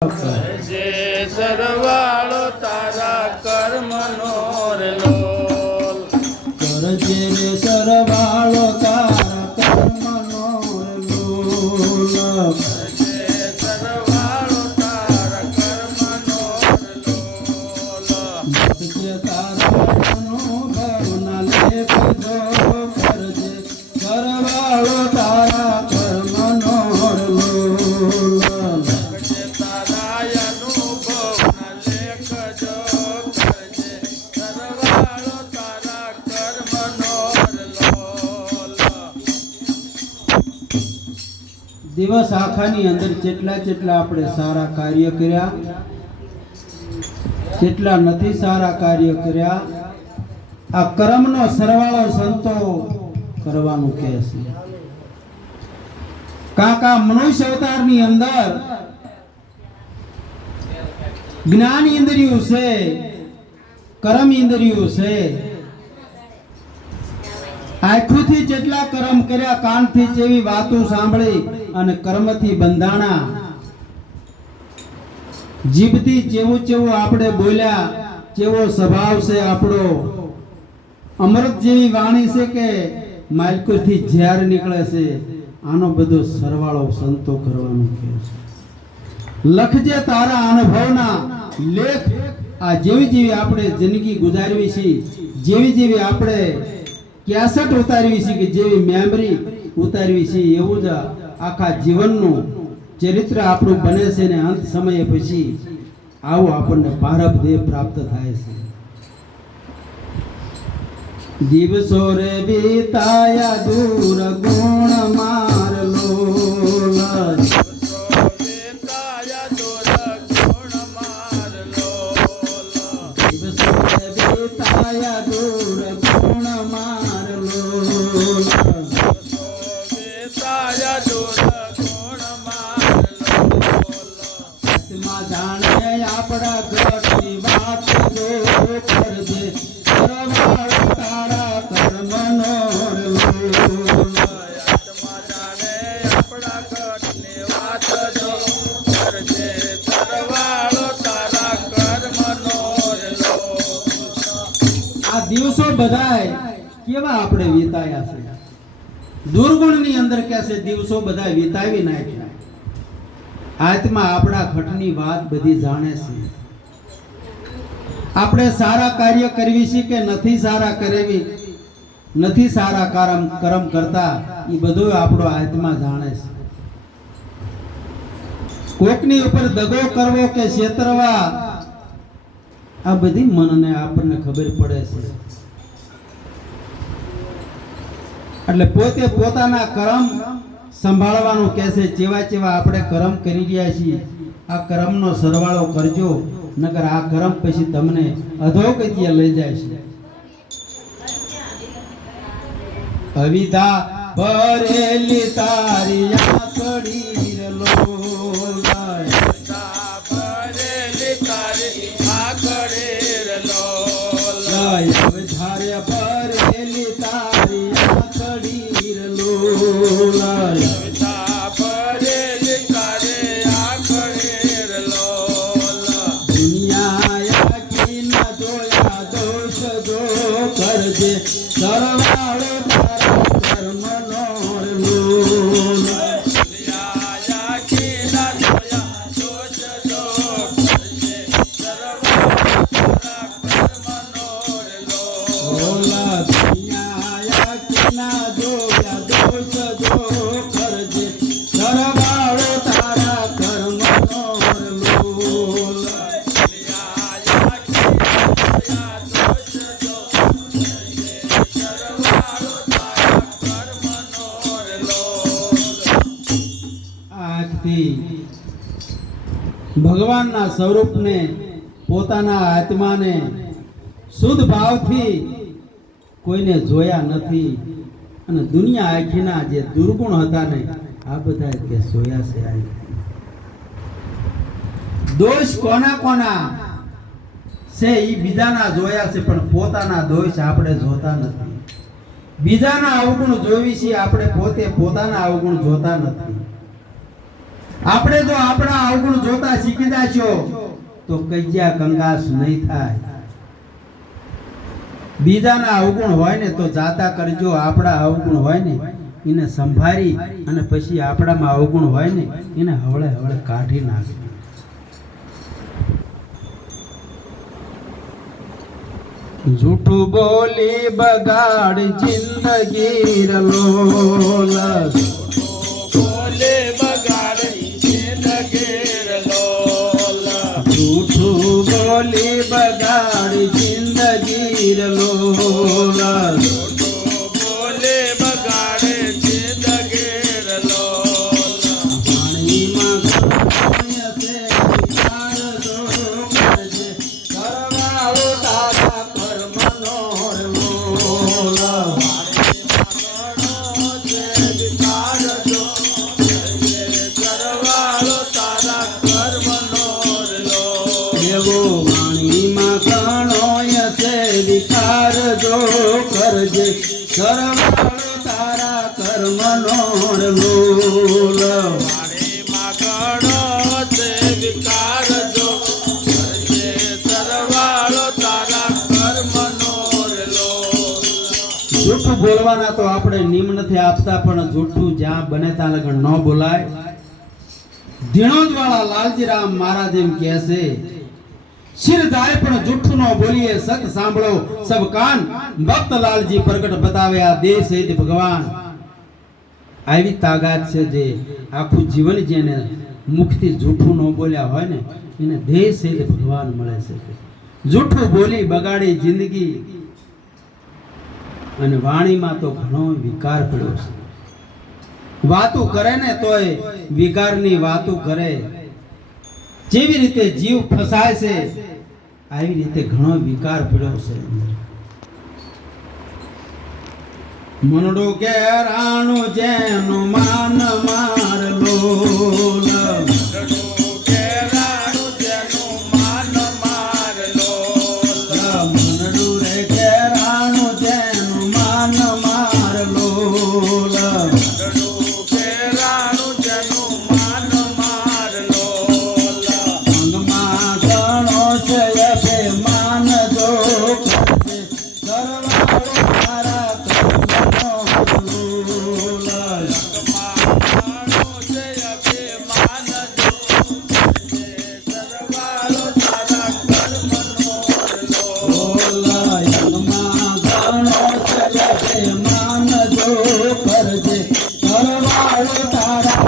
જે સરવાળો તારા કર્મનો રે લોલ કરજે રે સરવાળો તારા કર્મનો રે લોલ જે સરવાળો તારા કર્મનો રે લોલ જે તારા અનુભવના લેખ જો કરજે સરવાળો તારા કર્મનો રે લોલ દિવસ આખાની અંદર જેટલા આપણે સારા કાર્ય કર્યા, જેટલા નથી સારા કાર્ય કર્યા, આ કર્મનો સરવાળો સંતો કરવાનું કહે છે. કાકા મનુષ્ય અવતારની અંદર જ્ઞાન ઇન્દ્રિયો છે, કર્મ ઇન્દ્રિયો છે. આંખોથી જેટલા કર્મ કર્યા, કાનથી જેવી વાતો સાંભળી અને કર્મથી બંધાણા, જીભથી જેવું આપણે બોલ્યા, જેવો સ્વભાવ છે આપણો, અમૃત જેવી વાણી છે કે માલકુરથી ઝેર નીકળે છે, આનો બધો સરવાળો સંતો કરવાનો કહે છે. લખજે તારા અનુભવના લેખ. આ જેવી આપણે જિંદગી ગુજારવી છે, જેવી આપણે કેસેટ ઉતારવી છે, કે જેવી મેમરી ઉતારવી છે, એવું જ આખા જીવનનું ચરિત્ર આપણું બને છે. ને અંત સમયે પછી આવું આપણને પારબ દેહ પ્રાપ્ત થાય છે. દિવસો રે બીતાયા દૂર ગુણ માર લોલ, દિવસો રે બીતાયા દૂર ગુણ માર લોલ, જાણે આપણા ઘરની વાત જો કરજે સરવાળો તારા કર્મનો રે લોલ. આ દિવસો બધાય કેવા આપણે વીતાયા છે. દુર્ગુણની અંદર કે છે દિવસો બધા વીતાવી નાખ્યા. આત્મા આપણા ઘટની વાત બધી જાણે છે. આપણે સારા કાર્ય કરવી છે કે નથી સારા કરવી, નથી સારા કર્મ કરતા, એ બધું આપણો આત્મા જાણે છે. કોકની ઉપર દગો કરવો કે છેતરવા, આ બધી મનને આપણને ખબર પડે છે. એટલે પોતે પોતાના કર્મ સંભાળવાનું કહે છે. જેવા આપણે કર્મ કરી રહ્યા છીએ, આ કર્મનો સરવાળો કરજો, નકર આ કર્મ પછી તમને અધોગતિએ લઈ જાય છે. અવિધા ભરેલી તારી આંખડી રે લોલ, અવધારે ભરેલી તારી આંખડી રે લોલ, સરવાળો તારા કર્મનો રે લોલ. ઓલા દુનિયા કિના જોયા દોષ જો કરજે સરવાળો તારા કર્મનો રે લોલ. ભગવાનના સ્વરૂપને, પોતાના આત્માને શુદ્ધ ભાવથી કોઈને જોયા નથી. અને દુનિયા આખીના જે દુર્ગુણ હતા ને, આ બધા કે જોયા છે. દોષ કોના છે એ બીજાના જોયા છે, પણ પોતાના દોષ આપણે જોતા નથી. બીજાના અવગુણ જોવી છે, આપણે પોતે પોતાના અવગુણ જોતા નથી. આપણે જો આપણા અવગુણ જોતા શીખી જાશો તો કજ્યા કંગાસ નહીં થાય. બીજાના અવગુણ હોય ને તો જાતા કરજો, આપણા અવગુણ હોય ને એને સંભાળી અને પછી આપણામાં અવગુણ હોય ને એને હવળે હવળે કાઢી નાખજો. જૂઠું બોલી બગાડ જિંદગી રલોલ, બોલે બગાડી જિંદગી લોલ, જૂઠું બોલી બગાડ જિંદગી રલોલ. બોલે બગાડે જિંદગી લોલ, પાણીમાં કાંઈ હશે વિચાર જો કરજે, કરવાળો તારા કર્મનો રલોલ. કરવાળો તારા કર્મનો લોલ, એવો વાણીમાં ઘણોય છે વિચાર જો કરજે, કરવાળો તારા કર્મનો રલોલ. વાણીમાં ઘણો છે વિકાર જો કરજે, સરવાળો તારા કર્મનો લોલ. જૂઠું બોલવાના તો આપણે નિયમ નથી આપતા, પણ જૂઠું જ્યાં બને ત્યાં લગન ન બોલાય. ધીણોજ વાળા લાલજીરામ મહારાજ એમ કહે છે, શિર જાય પણ જૂઠું ન બોલીએ, સત સાંભળો સબ કાન, ભક્ત લાલજી પ્રગટ બતાવે આ દેહ સહિત ભગવાન. આવી તાકાત છે જે આખું જીવન જેને મુખથી જૂઠું ન બોલ્યા હોય ને એને દેહ સહિત ભગવાન મળે છે. જૂઠું બોલી બગાડી જિંદગી અને વાણીમાં તો ઘણો વિકાર પડ્યો છે. વાતું કરે ને તોય વિકારની વાતું કરે. જેવી રીતે જીવ ફસાય છે આવી રીતે ઘણો વિકાર પડ્યો છે. મનડો કે રાણું જેનું માન માર લોલ, કેરાણું જેનું માન માર લોલ, મનડું રે કે રાણું જેનું માન માર લોલ. કેરાણું જેનું માન માર લોલ, અંગમાં ઘણો છે અભિમાન જો કરજે, કરવાળો તારા કર્મનો લોલ. માનો છે અભિમાન જો કરજે, સરવાળો તારા કર્મનો લોલ. અંગમાં ઘણો છે અભિમાન જો કરજે, કરવાળો તારા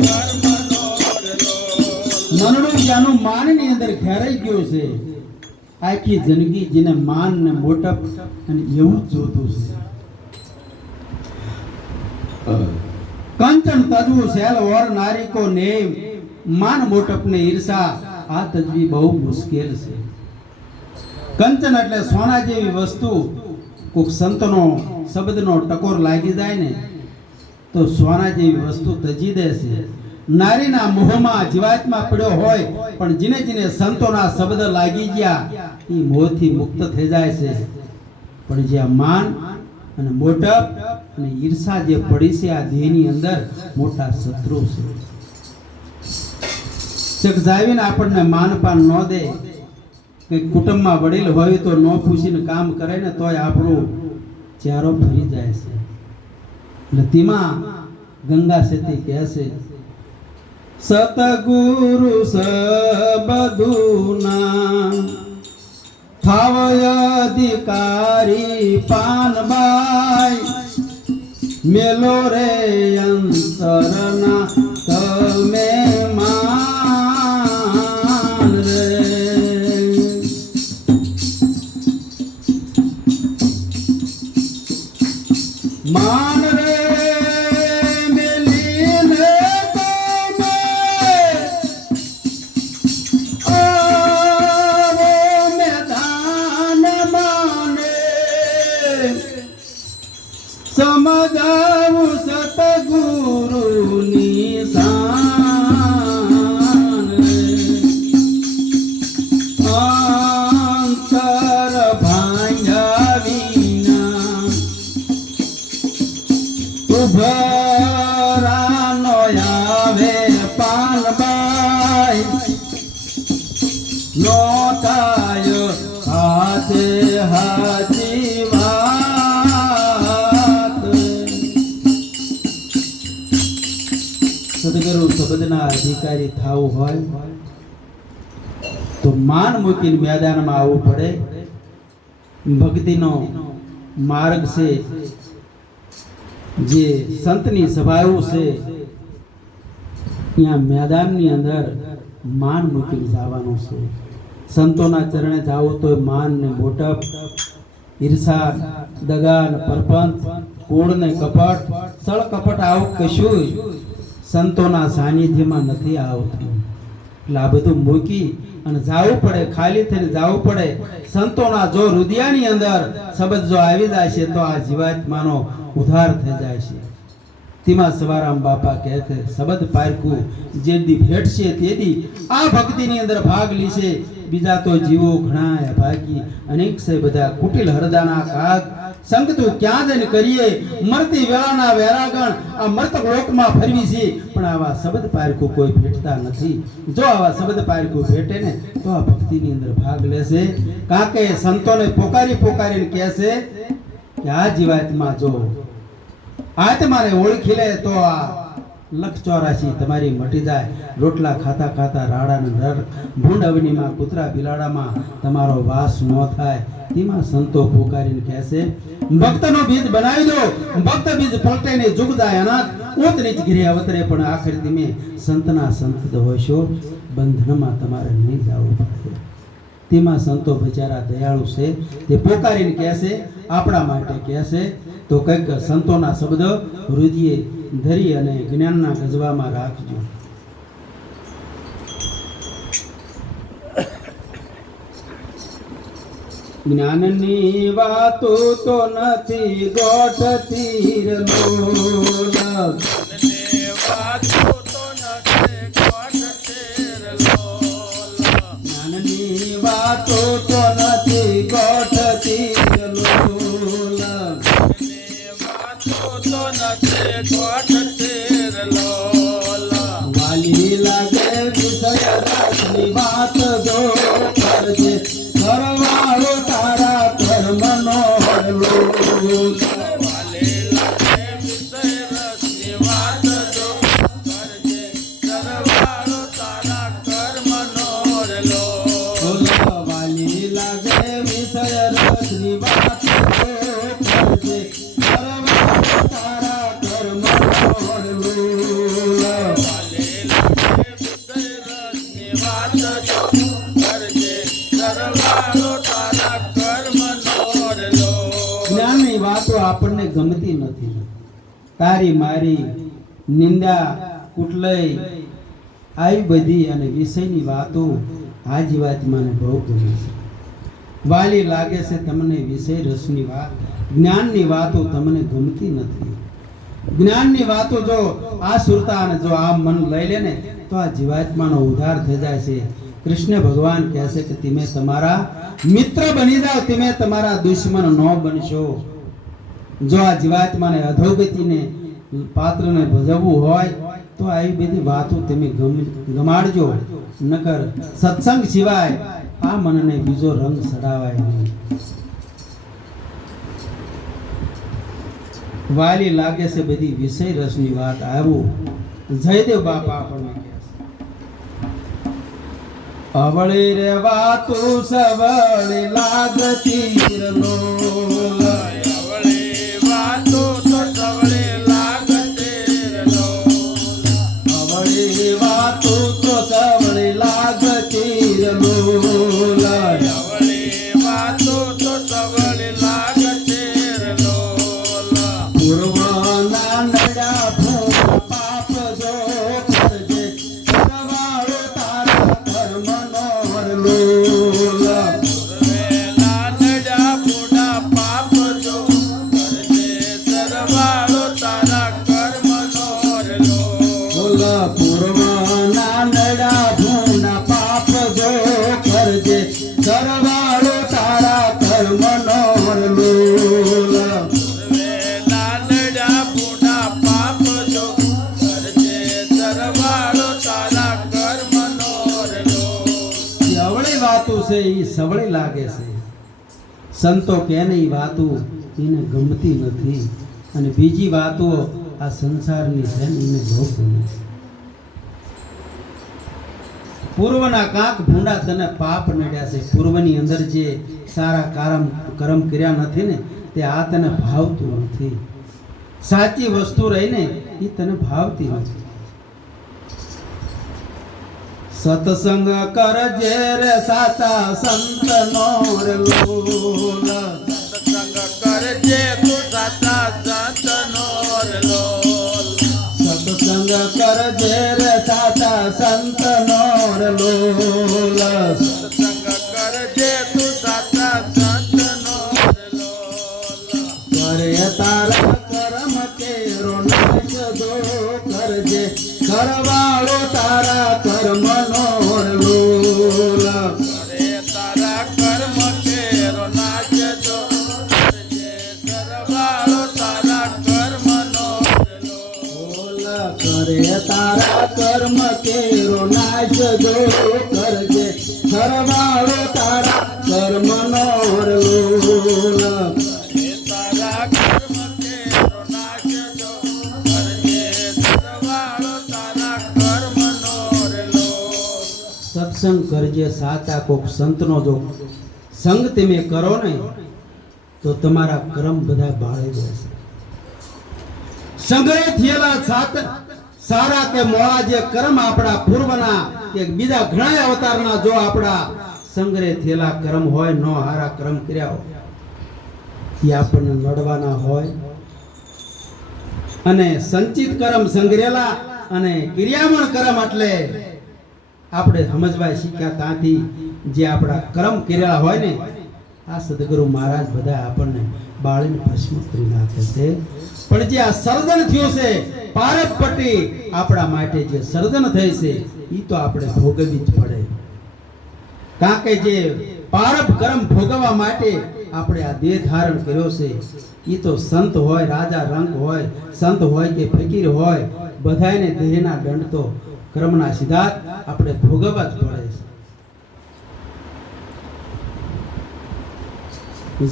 કર્મનો લોલ. મનનું જ્યાંનું માનની અંદર ઘેરાઈ ગયું છે, આખી જિંદગી જેને માન ને મોટપ અને એવું જ જોતું છે. કંચન તજવું શેલ ઓર નારી કો નેમ, માન મોટપ ને ઈર્ષા આ તજવી બહુ મુશ્કેલ છે. કંચન એટલે સોના જેવી વસ્તુ. કોક સંતનો શબ્દનો ટકોર લાગી જાય ને તો સોના જેવી વસ્તુ તજી દે છે. નારીના મોહમાં જીવાત્મા પડ્યો હોય પણ જીને જીને સંતોના શબ્દ લાગી ગયા એ મોહથી મુક્ત થઈ જાય છે. પણ જે માન અને મોટપ અને ઈર્ષા જે પડી છે આ દેહની અંદર મોટા શત્રુ છે. ચકજાવીને આપણને માનપાન ન દે, કે કુટુંબમાં વડીલ હોય તો ન પૂછીને કામ કરે ને તોય આપણો ચારો ફરી જાય છે. એટલે તેમાં ગંગા સેતી કહે છે, સતગુરુ સબદુના થાવય અધિકારી પાનબાઈ, મેલો રે અંતરના તમે માન રે. માન રે મેલીને તમે આવો મેદાન માને, સમજાવું સતગુરુની શાન રે. અંતર પદના અધિકારી થવું હોય તો માન મૂકીને મેદાનમાં આવવું પડે. ભક્તિનો માર્ગ છે, જે સંતની સભાઓ છે, ત્યાં મેદાનની અંદર માન મૂકીને જવાનું છે. સંતોના ચરણે જાવું તો માન ને મોટપ, ઈર્ષા, દગા ને પરપંચ, કૂળ ને કપટ, સળ કપટ આવું કશું સંતોના સાનિધ્યમાં નથી આવતું. એટલે આ બધું મૂકી અને જાવું પડે, ખાલી થઈને જાવું પડે. સંતોના જો હૃદયની અંદર શબ્દ જો આવી જાય છે તો આ જીવાત્માનો ઉદ્ધાર થઈ જાય છે. તેમાં સવારામ બાપા કહે છે, શબ્દ પારખું જે દી ભેટશે તે દી આ ભક્તિની અંદર ભાગ લીશે. બીજા તો જીવો ઘણા ભાગી અનેક છે બધા કુટિલ હરદાના કાગ. સંગ તું ક્યાં જઈને કરીએ મરતી વેળાના વેરાગણ આ મર્તક લોકમાં ફરવી છે, પણ આવા શબ્દ પારખું કોઈ ભેટતા નથી. જો આવા શબ્દ પારખું ભેટે ને તો આ ભક્તિની અંદર ભાગ લેશે. કારણ કે સંતોને પોકારીને કહેશે કે આ જીવાત્મા જો આત્માને ઓળખી લે તો આ 184 તમારી મટી જાય. રોટલા ખાતા ખાતા રાડા ને નર ભૂંડ અવનીમાં કૂતરા બિલાડામાં તમારો વાસ ન થાય. તેમાં સંતો પોકારીને કહેશે, ભક્તનો બીજ બનાવી દો, ભક્ત બીજ પલટે ને જુગ જાય અનાથ, ઊંચ નીચ ઘીરે અવતરે, પણ આખરે તમે સંતના સંત હોશો, બંધનમાં તમારે નહીં જવું પડે. તેમાં સંતો બિચારા દયાળુ છે, તે પોકારીને કહેશે, આપણા માટે કહેશે. તો કંઈક સંતોના શબ્દ હૃદયે ધરી અને જ્ઞાનના ગજવામાં રાખજો. જ્ઞાનની વાતો તો નથી ગોઠતી રલોલ, જ્ઞાનની વાતો તો નથી ગોઠતી રલોલ, વાલી લાગે વિષય રસની વાત જો કરજે, ઘરવાળો તારા કર્મનો હરલો. વાલી લાગે વિષય રસની વાત જો કરજે, ઘરવાળો તારા કર્મનો હરલો. જ્ઞાનની વાતો આપણને ગમતી નથી. તારી મારી નિંદા કુટલઈ આવી બધી અને વિષયની વાતો આ જીવાત્માને બહુ ગમે છે. વાલી લાગે છે તમને વિષય રસની વાત, જ્ઞાનની વાતો તમને ગમતી નથી. જ્ઞાનની વાતો જો આ સુરતા અને જો આ મન લઈ લે ને તો આ જીવાત્માનો ઉદ્ધાર થઈ જાય છે. કૃષ્ણ ભગવાન કહે છે કે તમે તમારા મિત્ર બની જાઓ, તમે તમારા દુશ્મન ન બનશો. જો આ જીવાત્માને અધોગતિને પાત્રને ભજવવું હોય તો આવી બધી વાતો તમે ગમાડજો. નકર સત્સંગ સિવાય આ મનને બીજો રંગ ચડાવાય નહીં. વાલી લાગે છે બધી વિષય રસની વાત. આવું જયદેવ બાપા આપણને કહે છે, અવળી રે વાતો સવળી લાગતી રલોલ, અવળી વાતો તો સવળી લાગતી રલોલ, અવળી વાતો તો સવળી લાગતી રલોલ, અવળી વાતો તો સવળી લાગતી રલોલ. પૂર્વના નડા ભૂ પાપ જો કરજે, સરવાળો તારા કર્મનો હરલોલ. લાલડા બુડા પાપ જો કરજે, સરવાળો તારા કર્મનો રલોલ. પૂર્વના નડા ભૂના પાપ જો કરજે, સરવાળો તારા કર્મનો હરલોલ. લાલડા બુડા પાપ જો કરજે, સરવાળો તારા કર્મનો રલોલ. અવળી વાતો છે એ સવળી લાગે છે. સંતો કે ને એ વાતો એને ગમતી નથી, અને બીજી વાતો આ સંસારની છે ને એને બહુ ગમે છે. પૂર્વના કાંક ભૂંડા તને પાપ નડ્યા છે. પૂર્વની અંદર જે સારા કર્મ કર્યા નથી ને તે આ તને ભાવતું નથી. સાચી વસ્તુ રહીને એ તને ભાવતી નથી. સત્સંગ કરજે રે સાચા સંતનો રે લોલ. સત્સંગ કરજે તું સાચા સંતનો રે લોલ. સત્સંગ કરજે રે સાચા સંતનો રે લોલ. સત્સંગ કરજે તું સાચા સંતનો રે લોલ. કરે તારા કર્મ કેરો નાશ દો કરજે કરવાળો તારા કર્મનો રે લોલ. કરે તારા કર્મ કેરો નાશ જો કરજે કરવાળો તારા કર્મનો રે લોલ. કરે તારા કર્મ કેરો નાશ દો કરજે કરવાળો તારા કર્મનો રે લોલ. કરે તારા કર્મ કેરો નાશ જો કરજે કરવાળો તારા કર્મનો રે લોલ. સત્સંગ કરજે સાચા કોક સંતનો જો સંગ તમે કરો ને તો તમારા કર્મ બધા બાળી જશે. સંગ્રહ થયેલા સારા કે મોળા જે કર્મ આપણા પૂર્વના કે બીજા ઘણા અવતારના જો આપણા સંગ્રહ થયેલા કર્મ હોય નો હારા કર્મ કર્યા હોય એ આપણને નડવાના હોય. અને સંચિત કર્મ સંગ્રહેલા અને ક્રિયામણ કર્મ એટલે આપણે સમજવા શીખ્યા ત્યાંથી જે આપણા કર્મ કર્યા હોય ને આ સદગુરુ મહારાજ બધા આપણને બાળીને ભસ્મ કરી નાખે છે. પણ જે આ સર્જન થયું છે પારપટ્ટી આપણા માટે જે સર્જન થઈ છે એ તો આપણે ભોગવવી જ પડે. કારણ કે જે પારપ કર્મ ભોગવવા માટે આપણે આ દેહ ધારણ કર્યો છે એ તો સંત હોય રાજા રંગ હોય સંત હોય કે ફકીર હોય બધાને દેહના દંડ તો કર્મના સિદ્ધાંત આપણે ભોગવવા જ પડે છે.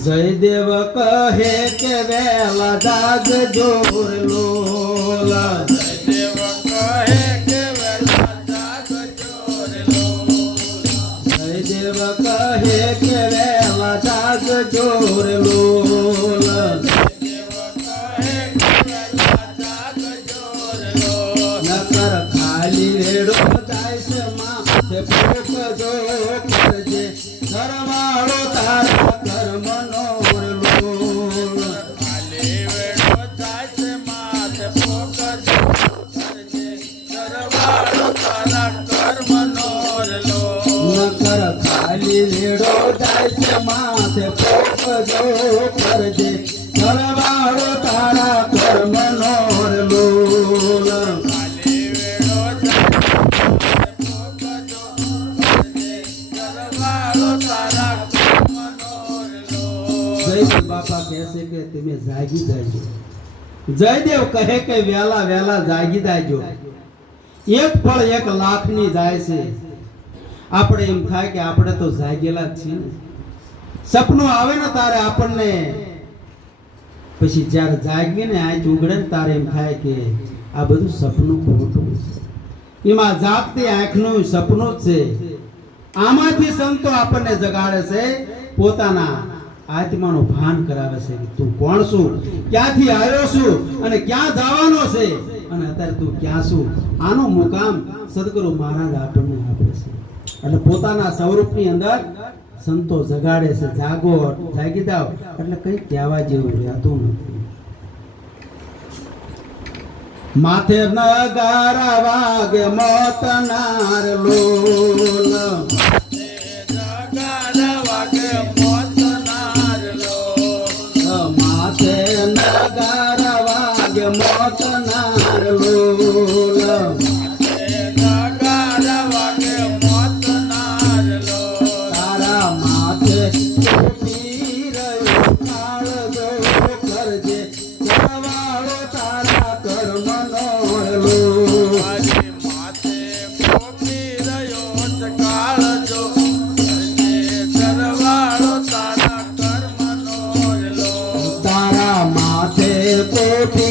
જયદેવ કહે કે વેલા જાગજો રે લોલ. દેવ કહે કે વેલા જાગજો રે લોલ. જયદેવ કહે કે વેલા જાગજો રે લોલ. દેવ કહે કે વેલા જાગજો રે લોલ. નકર ખાલી વેડો જાય છે માથે પોકજો કરજે ઘરવાળો તારા કર્મનો રે લોલ. ખાલી વેળો જાય છે માથે પોકજો કરજે કરવાળો તારા કર્મનો રે લોલ. નકર ખાલી વેડો જાય છે માથે પોકજો કરજે ઘરવાળો તારા કર્મનો રે લોલ. ખાલી વેળો જાય છે પોકજો કરજે કરવાળો તારા કર્મનો રે લોલ. જયદેવ બાપા કહે છે કે તમે જાગી જાજો. જયદેવ કહે કે વેલા વેલા જાગી જાજો. એક ફળ 1 લાખની જાય છે. આપણે એમ થાય કે આપણે તો જાગેલા જ છીએ ને. સપનું આવે ને તારે આપણને પછી જ્યારે જાગીએ ને આંખ ઉઘડે ને તારે એમ થાય કે આ બધું સપનું ખોટું છે. એમાં જાગતી આંખનું સપનું જ છે. આમાંથી સંતો આપણને જગાડે છે પોતાના આત્માનું ભાન કરાવે છે કે તું કોણ છું, ક્યાંથી આવ્યો છું અને ક્યાં જવાનો છે અને અત્યારે તું ક્યાં છું. આનો મુકામ સદગુરુ મહારાજ આપણને આપે છે. એટલે પોતાના સ્વરૂપની અંદર સંતો જગાડે છે. જાગો, જાગી જાઓ એટલે કંઈ કહેવા જેવું રહેતું નથી. માથે નગારા વાગે મોતનાર લોલ. જગારા વાગે મોતનાર લોલ. માથે નગારા વાગે મોતનાર લોલ. જગારા વાગે મોતનાર લોલ. તારા માથે ટોપી રહ્યો કાળજો કરજે કરવાળો તારા કર્મનો લોલ. મારી માથે કોપી રહ્યો છે કાળજો કરજે સરવાળો તારા કર્મનો રે લોલ. તારા માથે ટોપી